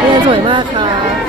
เรียนสวยมากค่ะ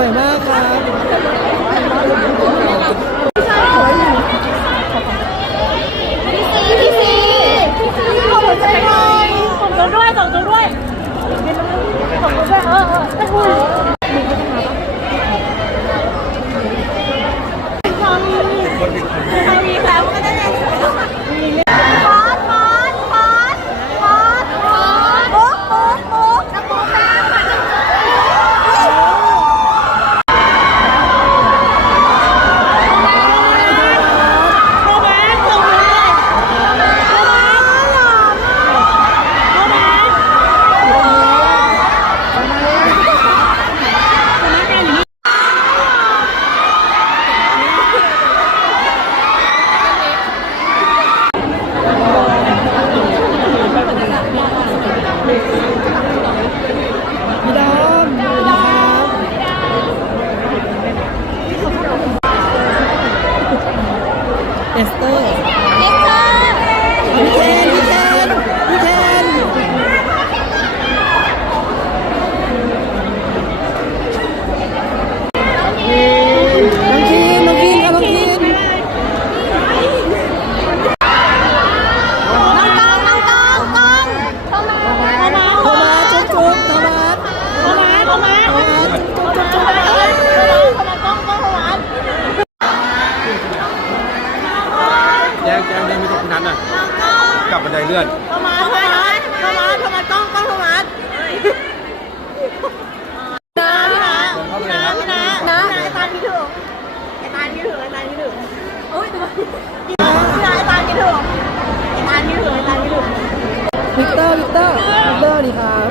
วยมากครับ แจ้งได้ไม่ตกคุนัทน่ะกลับบันไดเลื่อนโทมัสโทมัสโทมัสโทมัสกล้องกล้องโทมัสนะพี่นะพี่นะพี่นะไอ้ตาลพี่ถึงไอ้ตาลพี่ถึงไอ้ตาลพี่ถึงโอ้ยตัวไอตาไอตาลพี่ถึงไอตาลพี่ถึงวิกเตอร์วิกเตอร์วิกเตอร์ดีครับ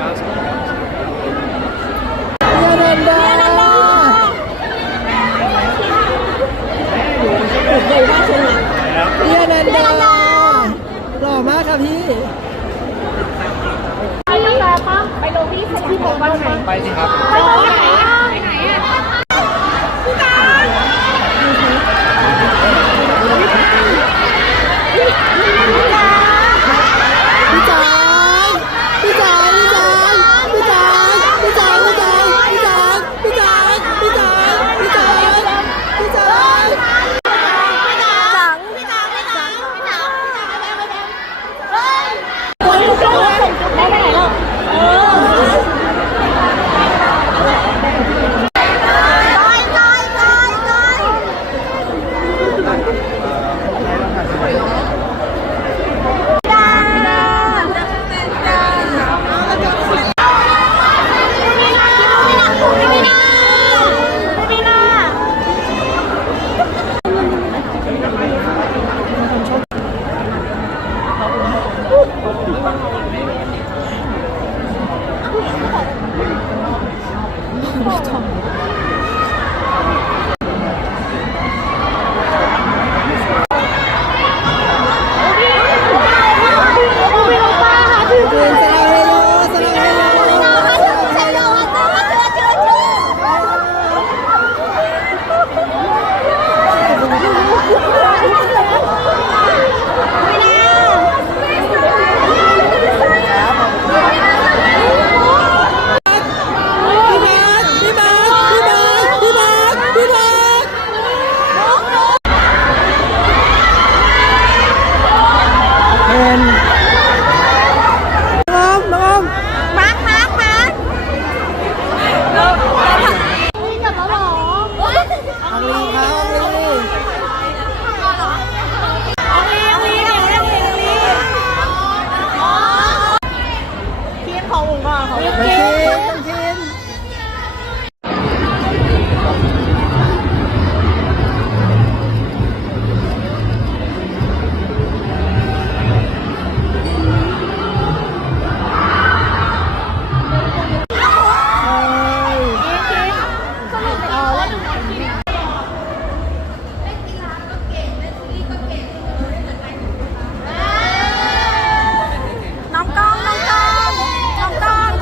ไปสิครับ 너무 참.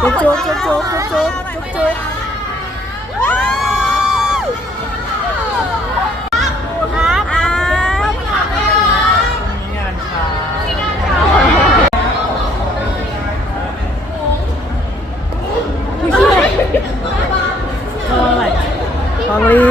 จุ๊บจุ๊บจุ๊บจุ๊บครับอ่างานช้าเท่าไร่ฟองลี